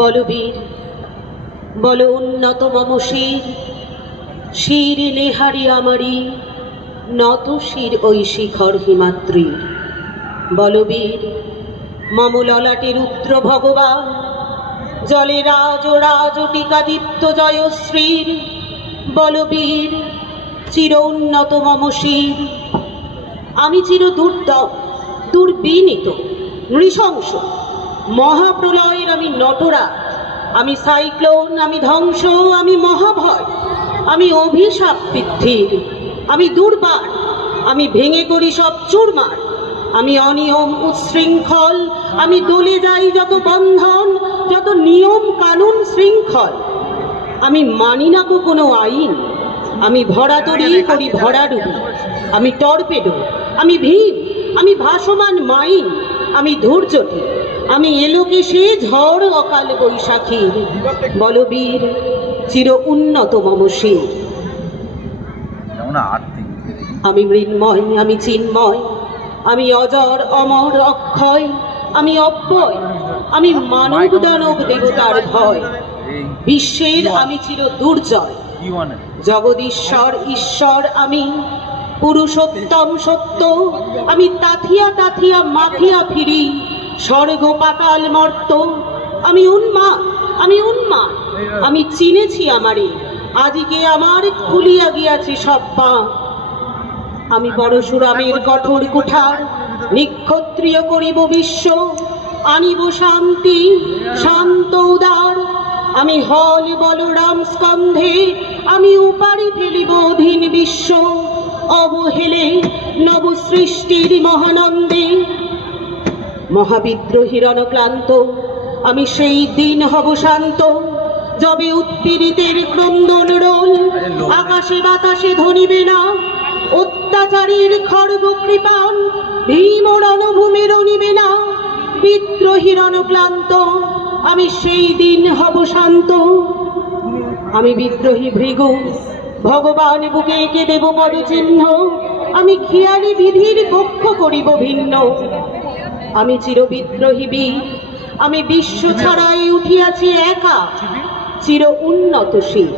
বলবীর বল উন্নত মম শির, শির নেহারি আমারি, নত শির ওই শিখর হিমাদ্রির। বলবীর মম ললাটে রুদ্র ভগবান, জলে রাজ রাজ টিকাদীপ্ত জয়শ্রীর। বলবীর চির উন্নত মম শির। আমি চির দুর্দম দুর্বিনীত নৃশংস, মহাপ্রলয়ের আমি নটরাজ, আমি সাইক্লোন, আমি ধ্বংস, আমি মহাভয়, আমি অভিশাপ বৃদ্ধির, আমি দুর্বার, আমি ভেঙে করি সব চুরমার, আমি অনিয়ম উচ্ছৃঙ্খল, আমি দলে যাই যত বন্ধন, যত নিয়ম কানুন শৃঙ্খল। আমি মানি না গো কোনো আইন, আমি ভরাতরি করি ভরাডুবি, আমি টর্পেডো, আমি ভীম, আমি ভাসমান মাইন, আমি ধৈর্যটি, আমি এলোকেশে ঝড় অকাল বৈশাখীর। বলবীর চির উন্নত মম শির। আমি মৃন্ময়, আমি চিন্ময়, আমি অজর অমর অক্ষয়, আমি অব্যয়, আমি মানব দানব দেবতার ভয়, বিশ্বের আমি চির দুর্জয়, জগদীশ্বর ঈশ্বর আমি, পুরুষোত্তম সত্য, আমি তাথিয়া তাথিয়া মাথিয়া ফিরি, স্বর্গ পাতাল মর্ত, আমি উন্মাদ, আমি উন্মাদ, আমি চিনেছি আমারে, আজকে আমার খুলিয়া গিয়াছে সব পা। আমি পরশুরামের কঠোর কুঠার, নিক্ষত্রিয় করিব বিশ্ব, আনিব শান্তি শান্ত উদার। আমি হল বলরাম স্কন্ধে, আমি উপারি ফেলিব অধীন বিশ্ব, অবহেলে নব সৃষ্টির মহানন্দে। মহাবিদ্রোহীর অনক্লান্ত, আমি সেই দিন হব শান্ত, যবে উৎপীড়িতের ক্রন্দন রোল আকাশে বাতাসে ধ্বনিবে না, অত্যাচারীর খড়গ কৃপান ভীম রণভূমি রণিবে না। বিদ্রোহীর অনক্লান্ত, আমি সেই দিন হব শান্ত। আমি বিদ্রোহী ভৃগু, ভগবান বুকে এঁকে দেব পদচিহ্ন, আমি খেয়ালি বিধির পক্ষ করিব ভিন্ন। আমি চির বিদ্রোহী বীর, আমি বিশ্ব ছাড়াই উঠিয়াছি একা, চির উন্নত শির।